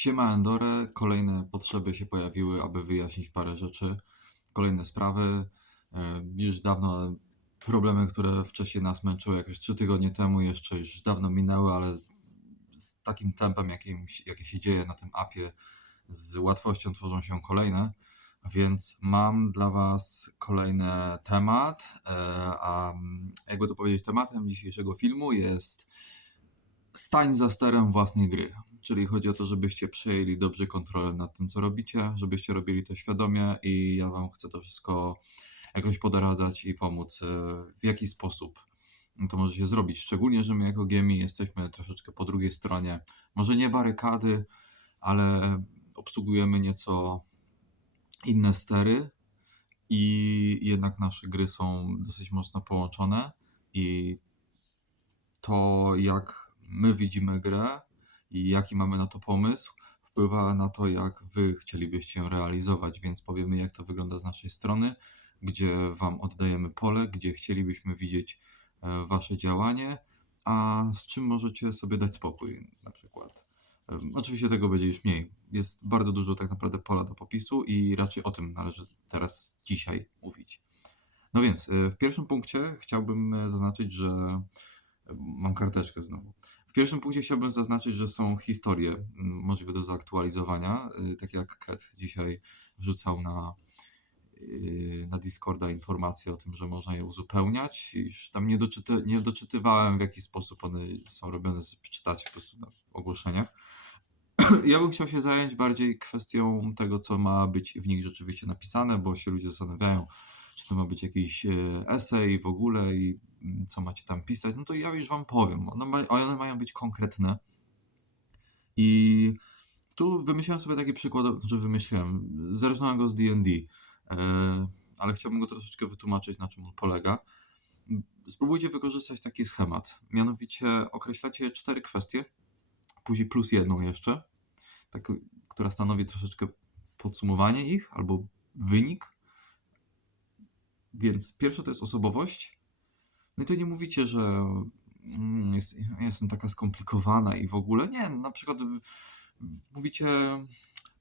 Siema Endore, kolejne potrzeby się pojawiły, aby wyjaśnić parę rzeczy, kolejne sprawy. E, Już dawno problemy, które wcześniej nas męczyły, jakieś trzy tygodnie temu, jeszcze już dawno minęły, ale z takim tempem, jakim, jakie się dzieje na tym appie, z łatwością tworzą się kolejne. Więc mam dla Was kolejny temat, e, a mm, jakby to powiedzieć, tematem dzisiejszego filmu jest stań za sterem własnej gry. Czyli chodzi o to, żebyście przejęli dobrze kontrolę nad tym, co robicie, żebyście robili to świadomie i ja Wam chcę to wszystko jakoś podradzać i pomóc, e, w jaki sposób to może się zrobić. Szczególnie, że my jako GMI jesteśmy troszeczkę po drugiej stronie, może nie barykady, ale obsługujemy nieco inne stery i jednak nasze gry są dosyć mocno połączone i to, jak my widzimy grę i jaki mamy na to pomysł, wpływa na to, jak wy chcielibyście realizować. Więc powiemy, jak to wygląda z naszej strony, gdzie wam oddajemy pole, gdzie chcielibyśmy widzieć e, wasze działanie, a z czym możecie sobie dać spokój, na przykład. Oczywiście tego będzie już mniej. Jest bardzo dużo tak naprawdę pola do popisu i raczej o tym należy teraz dzisiaj mówić. No więc, e, w pierwszym punkcie chciałbym e, zaznaczyć, że mam karteczkę znowu. W pierwszym punkcie chciałbym zaznaczyć, że są historie m, możliwe do zaktualizowania, y, tak jak Kat dzisiaj wrzucał na, y, na Discorda informacje o tym, że można je uzupełniać. Już tam nie, doczyty, nie doczytywałem, w jaki sposób one są robione, przeczytacie po prostu na ogłoszeniach. Ja bym chciał się zająć bardziej kwestią tego, co ma być w nich rzeczywiście napisane, bo się ludzie zastanawiają, czy to ma być jakiś e, esej w ogóle i mm, co macie tam pisać. No to ja już wam powiem. One, ma, one mają być konkretne. I tu wymyśliłem sobie taki przykład, że wymyśliłem. Zerżnąłem go z D&D, e, ale chciałbym go troszeczkę wytłumaczyć, na czym on polega. Spróbujcie wykorzystać taki schemat. Mianowicie określacie cztery kwestie, później plus jedną jeszcze, tak, która stanowi troszeczkę podsumowanie ich albo wynik. Więc pierwsze to jest osobowość. No i to nie mówicie, że mm, jest, jestem taka skomplikowana i w ogóle. Nie, na przykład y, mówicie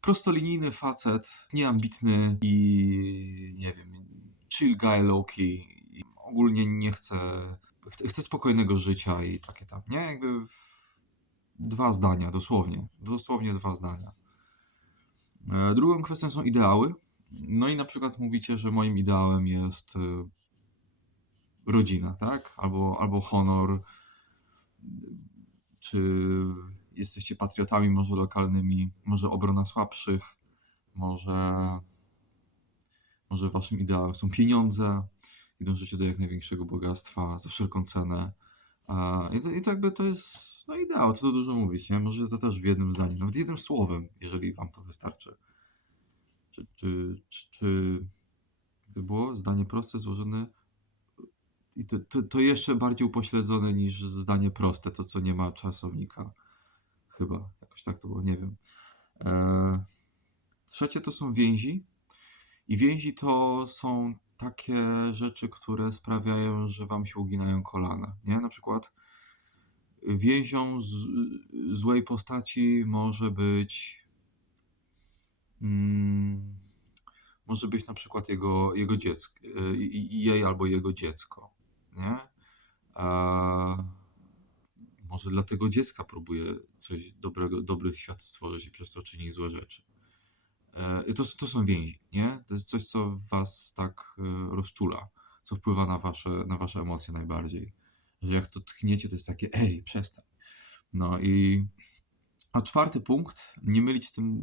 prostolinijny facet, nieambitny i nie wiem, chill guy low-key. Ogólnie nie chce, chce spokojnego życia i takie tam, nie? Jakby w, dwa zdania, dosłownie. Dosłownie dwa zdania. E, Drugą kwestią są ideały. No i na przykład mówicie, że moim ideałem jest y, rodzina, tak? Albo, albo honor, czy jesteście patriotami może lokalnymi, może obrona słabszych, może, może waszym ideałem są pieniądze i dążycie do jak największego bogactwa za wszelką cenę. I to, i to jakby to jest no ideał, co tu dużo mówić, nie? Może to też w jednym zdaniu, nawet jednym słowem, jeżeli wam to wystarczy. Czy, czy, czy, czy to było zdanie proste, złożone i to, to, to jeszcze bardziej upośledzone niż zdanie proste, to co nie ma czasownika. Chyba, jakoś tak to było, nie wiem. E, trzecie to są więzi. I więzi to są takie rzeczy, które sprawiają, że wam się uginają kolana. Nie? Na przykład więzią z, złej postaci może być mm, może być na przykład jego, jego dziecko, y, jej albo jego dziecko, nie? A może dla tego dziecka próbuje coś dobrego, dobry świat stworzyć i przez to czyni złe rzeczy. E, To, to są więzi, nie? To jest coś, co was tak e, rozczula, co wpływa na wasze, na wasze emocje najbardziej. Że jak to tkniecie, to jest takie, ej, przestań. No i a czwarty punkt, nie mylić z tym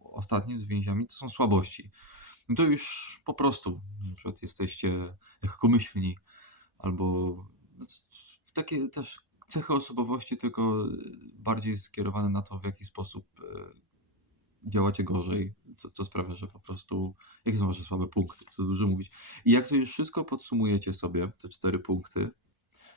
ostatnim, z więziami, to są słabości. No to już po prostu, na przykład jesteście lekkomyślni, albo takie też cechy osobowości, tylko bardziej skierowane na to, w jaki sposób e, działacie gorzej, co, co sprawia, że po prostu, jakie są wasze słabe punkty, co dużo mówić. I jak to już wszystko podsumujecie sobie, te cztery punkty,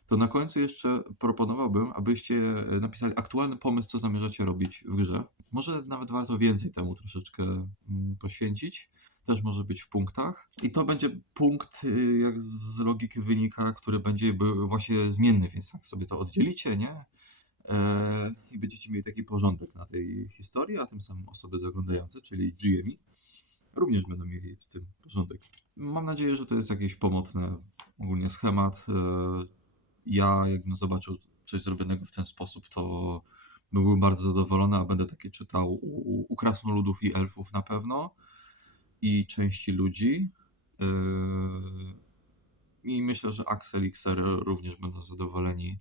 to na końcu jeszcze proponowałbym, abyście e, napisali aktualny pomysł, co zamierzacie robić w grze. Może nawet warto więcej temu troszeczkę mm, poświęcić. Też może być w punktach. I to będzie punkt, y, jak z logiki wynika, który będzie właśnie zmienny, więc jak sobie to oddzielicie, nie? e, i będziecie mieli taki porządek na tej historii, a tym samym osoby zaglądające, czyli GMI, również będą mieli z tym porządek. Mam nadzieję, że to jest jakiś pomocny ogólnie schemat. E, Ja jakbym zobaczył coś zrobionego w ten sposób, to byłbym bardzo zadowolony, a będę takie czytał u, u krasnoludów i elfów na pewno i części ludzi. E, I myślę, że Axel i Xer również będą zadowoleni,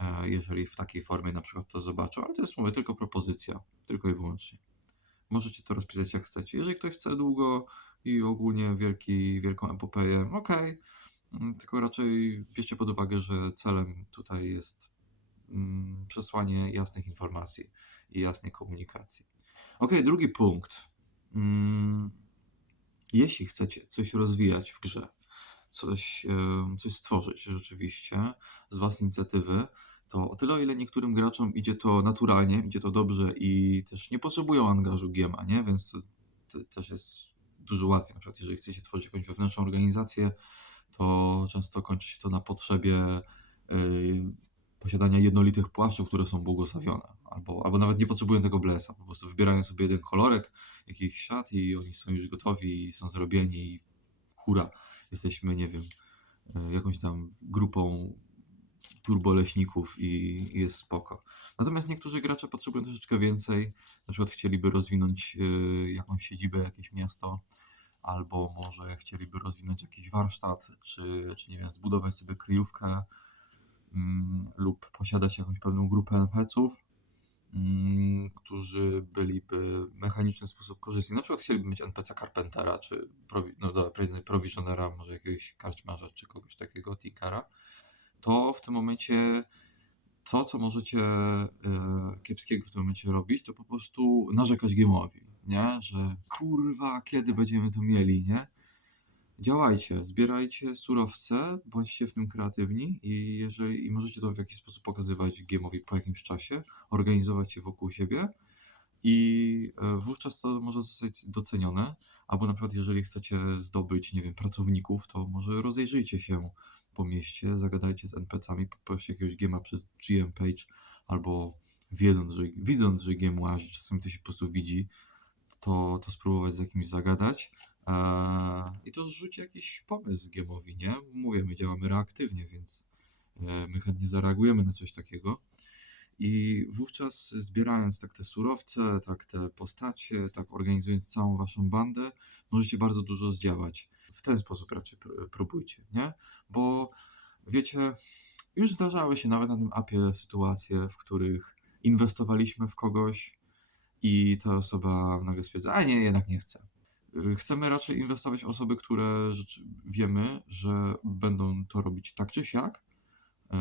e, jeżeli w takiej formie na przykład to zobaczą, ale to jest, mówię, tylko propozycja, tylko i wyłącznie. Możecie to rozpisać jak chcecie. Jeżeli ktoś chce długo i ogólnie wielki, wielką epopeję, okej. Mm, Tylko raczej bierzcie pod uwagę, że celem tutaj jest mm, przesłanie jasnych informacji i jasnej komunikacji. Okej, drugi punkt. Jeśli chcecie coś rozwijać w grze, coś, coś stworzyć rzeczywiście z własnej inicjatywy, to o tyle, o ile niektórym graczom idzie to naturalnie, idzie to dobrze i też nie potrzebują angażu GMA, nie? Więc to też jest dużo łatwiej. Na przykład, jeżeli chcecie tworzyć jakąś wewnętrzną organizację, to często kończy się to na potrzebie yy, posiadania jednolitych płaszczów, które są błogosławione. Albo, albo nawet nie potrzebują tego blesa. Po prostu wybierają sobie jeden kolorek, jakiś siat i oni są już gotowi i są zrobieni i hura, jesteśmy, nie wiem, yy, jakąś tam grupą turboleśników i, jest spoko. Natomiast niektórzy gracze potrzebują troszeczkę więcej. Na przykład chcieliby rozwinąć yy, jakąś siedzibę, jakieś miasto, albo może chcieliby rozwinąć jakiś warsztat, czy, czy nie wiem, zbudować sobie kryjówkę, mm, lub posiadać jakąś pewną grupę NPC-ów, którzy byliby w mechaniczny sposób korzystni. Na przykład chcieliby mieć NPC Carpentera, czy prowi- no dobra, Provisionera, może jakiegoś karczmarza, czy kogoś takiego, Tinkara. To w tym momencie to, co możecie e, kiepskiego w tym momencie robić, to po prostu narzekać game'owi, nie? Że kurwa, kiedy będziemy to mieli, nie? Działajcie, zbierajcie surowce, bądźcie w tym kreatywni i jeżeli i możecie to w jakiś sposób pokazywać game'owi po jakimś czasie, organizować się wokół siebie i e, wówczas to może zostać docenione, albo na przykład jeżeli chcecie zdobyć, nie wiem, pracowników, to może rozejrzyjcie się po mieście, zagadajcie z NPC-ami, poproście jakiegoś gema przez GM page, albo wiedząc, że, widząc, że game łazi, czasami to się po prostu widzi, to, to spróbować z jakimś zagadać. Eee, I to rzuci jakiś pomysł game'owi, nie? Mówię, my działamy reaktywnie, więc e, my chętnie zareagujemy na coś takiego. I wówczas zbierając tak te surowce, tak te postacie, tak organizując całą waszą bandę, możecie bardzo dużo zdziałać. W ten sposób raczej pr- próbujcie, nie? Bo wiecie, już zdarzały się nawet na tym appie sytuacje, w których inwestowaliśmy w kogoś i ta osoba nagle stwierdza, a nie, jednak nie chcę. Chcemy raczej inwestować w osoby, które wiemy, że będą to robić tak czy siak, yy,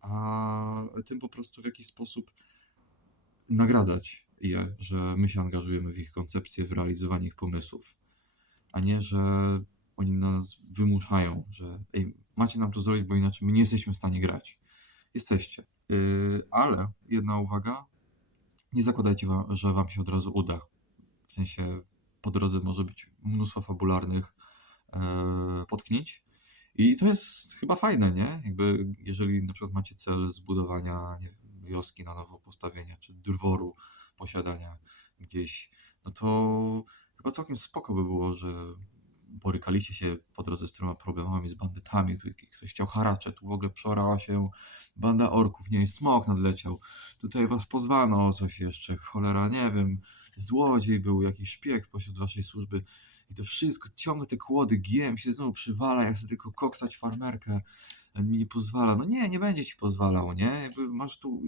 a tym po prostu w jakiś sposób nagradzać je, że my się angażujemy w ich koncepcję, w realizowanie ich pomysłów, a nie, że oni nas wymuszają, że ej, macie nam to zrobić, bo inaczej my nie jesteśmy w stanie grać. Jesteście. Yy, ale jedna uwaga, nie zakładajcie, że wam się od razu uda. W sensie po drodze może być mnóstwo fabularnych e, potknięć. I to jest chyba fajne, nie? Jakby jeżeli na przykład macie cel zbudowania wiem, wioski na nowo postawienia, czy dworu posiadania gdzieś, no to chyba całkiem spoko by było, że borykaliście się po drodze z tyloma problemami, z bandytami, tu ktoś chciał haracze, tu w ogóle przeorała się banda orków, nie, smok nadleciał, tutaj was pozwano o coś jeszcze, cholera, nie wiem, złodziej był, jakiś szpieg pośród waszej służby i to wszystko, ciągle te kłody, giem się znowu przywala, ja chcę tylko koksać farmerkę, mi nie pozwala, no nie, nie będzie ci pozwalał, nie, jakby masz tu,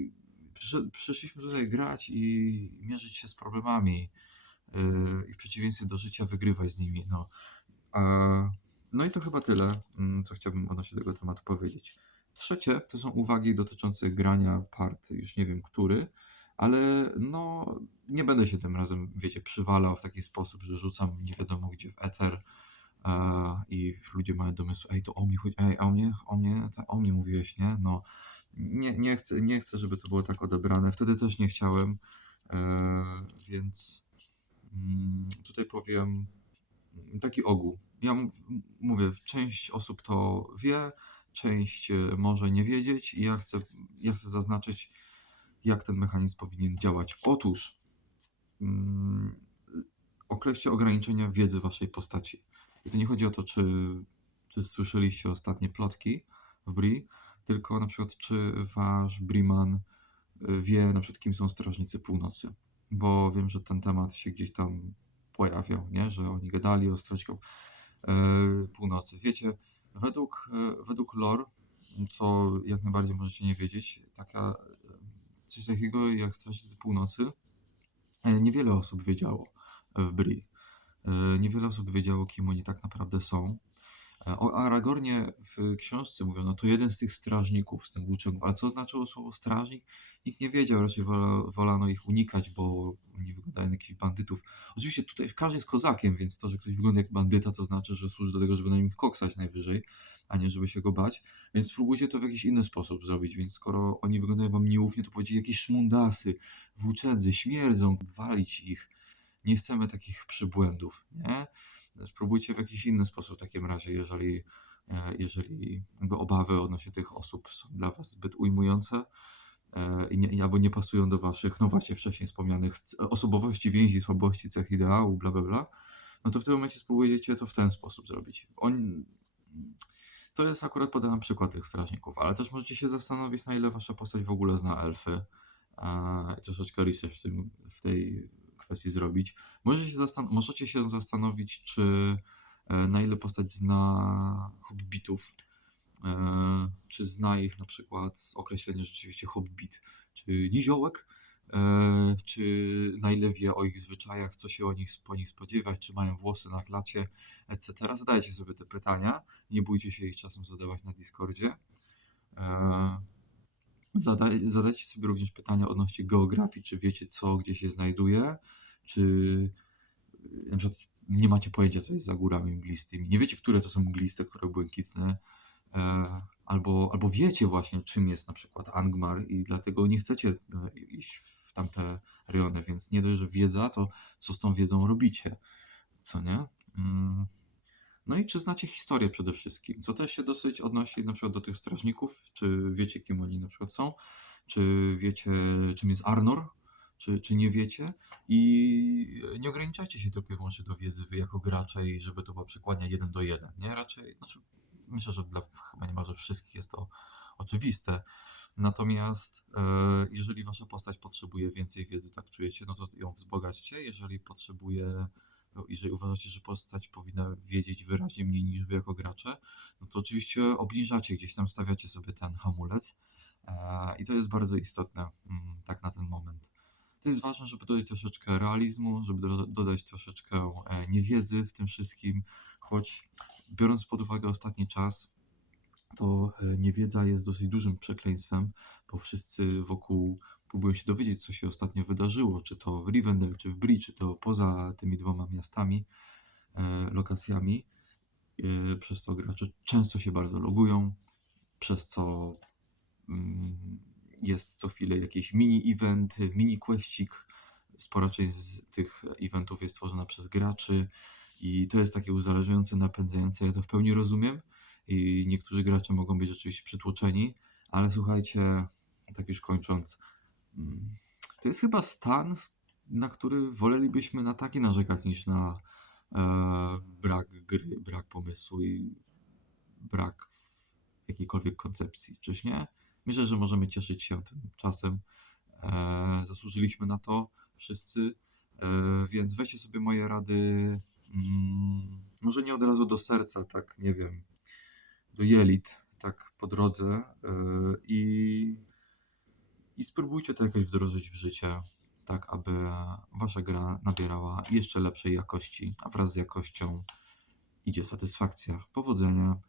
przysz- przyszliśmy tutaj grać i mierzyć się z problemami yy, i w przeciwieństwie do życia wygrywać z nimi, no. No i to chyba tyle, mm, co chciałbym odnośnie tego tematu powiedzieć. Trzecie to są uwagi dotyczące grania part, już nie wiem który, ale no nie będę się tym razem, wiecie, przywalał w taki sposób, że rzucam nie wiadomo gdzie w eter e, i ludzie mają domysł, ej, to o mnie chodzi, ej, o mnie, o mnie, ta, o mnie mówiłeś, nie? No, nie, nie, chcę, nie chcę, żeby to było tak odebrane. Wtedy też nie chciałem, e, więc mm, tutaj powiem taki ogół. Ja mówię, część osób to wie, część e, może nie wiedzieć i ja chcę, ja chcę zaznaczyć, jak ten mechanizm powinien działać. Otóż mm, określcie ograniczenia wiedzy waszej postaci. I to nie chodzi o to, czy, czy słyszeliście ostatnie plotki w Bri, tylko na przykład, czy wasz Briman y, wie na przykład, kim są Strażnicy Północy. Bo wiem, że ten temat się gdzieś tam pojawiał, nie? że oni gadali o Strażnikach e, Północy. Wiecie, według, e, według lore, co jak najbardziej możecie nie wiedzieć, taka, e, coś takiego jak Strażnicy Północy niewiele osób wiedziało w Bri. Niewiele osób wiedziało, kim oni tak naprawdę są. E, O Aragornie w książce mówiono, to jeden z tych strażników, z tym włóczęgów. Ale co znaczyło słowo strażnik? Nikt nie wiedział, raczej wola, wolano ich unikać, bo oni wyglądają jak jakichś bandytów. Oczywiście tutaj każdy jest kozakiem, więc to, że ktoś wygląda jak bandyta, to znaczy, że służy do tego, żeby na nim koksać najwyżej, a nie żeby się go bać. Więc spróbujcie to w jakiś inny sposób zrobić. Więc skoro oni wyglądają wam nieufnie, to powiedzcie jakieś szmundasy, włóczędzy, śmierdzą, walić ich. Nie chcemy takich przybłędów, nie? Spróbujcie w jakiś inny sposób w takim razie, jeżeli, e, jeżeli jakby obawy odnośnie tych osób są dla Was zbyt ujmujące e, i nie, albo nie pasują do Waszych, no właśnie wcześniej wspomnianych osobowości, więzi, słabości, cech ideału, bla bla bla, no to w tym momencie spróbujecie to w ten sposób zrobić. On, to jest akurat podałem przykład tych strażników, ale też możecie się zastanowić, na ile Wasza postać w ogóle zna elfy e, i troszeczkę research w, tym, w tej kwestii zrobić. Możecie się, zastan- możecie się zastanowić, czy e, na ile postać zna hobbitów, e, czy zna ich na przykład z określenia rzeczywiście hobbit, czy niziołek, e, czy na ile wie o ich zwyczajach, co się o nich, po nich spodziewać, czy mają włosy na klacie, etc. Zadajcie sobie te pytania, nie bójcie się ich czasem zadawać na Discordzie. E, Zadaj, zadajcie sobie również pytania odnośnie geografii, czy wiecie co, gdzie się znajduje, czy y, na przykład nie macie pojęcia, co jest za górami mglistymi, nie wiecie, które to są mgliste, które błękitne, e, albo, albo wiecie właśnie, czym jest na przykład Angmar i dlatego nie chcecie e, iść w tamte rejony, więc nie dość, że wiedza, to co z tą wiedzą robicie, co nie? No i czy znacie historię przede wszystkim, co też się dosyć odnosi na przykład do tych strażników, czy wiecie, kim oni na przykład są, czy wiecie, czym jest Arnor, czy, czy nie wiecie? I nie ograniczajcie się tylko i wyłącznie do wiedzy wy jako gracze i żeby to była przykładnia 1 do 1, nie? Raczej, znaczy, myślę, że dla chyba niemalże wszystkich jest to oczywiste, natomiast e, jeżeli wasza postać potrzebuje więcej wiedzy, tak czujecie, no to ją wzbogaćcie, jeżeli potrzebuje jeżeli uważacie, że postać powinna wiedzieć wyraźnie mniej niż wy jako gracze, no to oczywiście obniżacie gdzieś tam, stawiacie sobie ten hamulec e, i to jest bardzo istotne mm, tak na ten moment. To jest ważne, żeby dodać troszeczkę realizmu, żeby do, dodać troszeczkę e, niewiedzy w tym wszystkim, choć biorąc pod uwagę ostatni czas, to e, niewiedza jest dosyć dużym przekleństwem, bo wszyscy wokół próbują się dowiedzieć, co się ostatnio wydarzyło, czy to w Rivendell, czy w Bree, czy to poza tymi dwoma miastami, e, lokacjami. E, przez to gracze często się bardzo logują, przez co mm, jest co chwilę jakiś mini-event, mini-questik. Spora część z tych eventów jest tworzona przez graczy i to jest takie uzależniające, napędzające. Ja to w pełni rozumiem i niektórzy gracze mogą być rzeczywiście przytłoczeni, ale słuchajcie, tak już kończąc, to jest chyba stan, na który wolelibyśmy na taki narzekać niż na e, brak gry, brak pomysłu i brak jakiejkolwiek koncepcji, czyż nie? Myślę, że możemy cieszyć się tym czasem. E, zasłużyliśmy na to wszyscy, e, więc weźcie sobie moje rady, mm, może nie od razu do serca, tak nie wiem, do jelit, tak po drodze e, i, i spróbujcie to jakoś wdrożyć w życie, tak aby wasza gra nabierała jeszcze lepszej jakości, a wraz z jakością idzie satysfakcja. Powodzenia